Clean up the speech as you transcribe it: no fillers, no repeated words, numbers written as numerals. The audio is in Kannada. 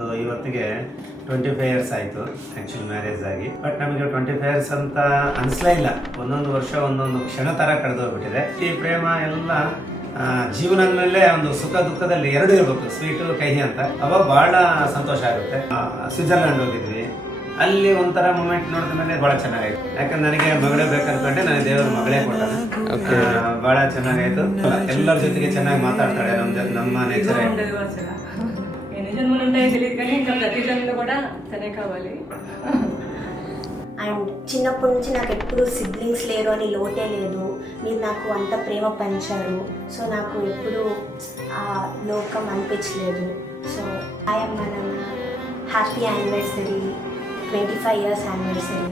ನಮ್ಮದು ಇವತ್ತಿಗೆ 25 ಇಯರ್ಸ್ ಆಯಿತು ಆ್ಯಕ್ಚುಲಿ ಮ್ಯಾರೇಜ್ ಆಗಿ. ಬಟ್ ನಮಗೆ 25 ಇಯರ್ಸ್ ಅಂತ ಅನಿಸ್ಲೇ ಇಲ್ಲ. ಒಂದೊಂದು ವರ್ಷ ಒಂದೊಂದು ಕ್ಷಣ ಥರ ಕಳೆದೋಗ್ಬಿಟ್ಟಿದೆ. ಈ ಪ್ರೇಮ ಎಲ್ಲ ಜೀವನದಲ್ಲೇ ಒಂದು ಸುಖ ದುಃಖದಲ್ಲಿ ಎರಡು ಇರಬೇಕು, ಸ್ವೀಟು ಕಹಿ ಅಂತ. ಅವಾಗ ಬಹಳ ಸಂತೋಷ ಆಗುತ್ತೆ. ಸ್ವಿಟ್ಜರ್ಲ್ಯಾಂಡ್ ಹೋಗಿದ್ವಿ, ಅಲ್ಲಿ ಒಂಥರ ಮೂಮೆಂಟ್ ನೋಡಿದ ಮೇಲೆ ಬಹಳ ಚೆನ್ನಾಗಾಯ್ತು. ಯಾಕಂದ್ರೆ ನನಗೆ ಮಗಳೇ ಬೇಕಂದ್ಕೊಂಡೆ, ನನಗೆ ದೇವರು ಮಗಳೇ ಕೊಟ್ಟಾನೆ. ಬಹಳ ಚೆನ್ನಾಗಾಯ್ತು. ಎಲ್ಲರ ಜೊತೆಗೆ ಚೆನ್ನಾಗಿ మాట్లాడతాడే. ನಮ್ಮ నేచర్ ఎన్ని జన్మలు ఉంటాయో తెలియదు కానీ ఇంకా ప్రతి జన్మలో కూడా తనే కావాలి. అండ్ చిన్నప్పటి నుంచి నాకు ఎప్పుడు సిబ్లింగ్స్ లేరు అని లోటే లేదు. మీరు నాకు అంత ప్రేమ పంచారు. సో నాకు ఎప్పుడు ఆ లోకం అనిపించలేదు. సో ఐఎమ్ మన హ్యాపీ యానివర్సరీ, 25 years యానివర్సరీ.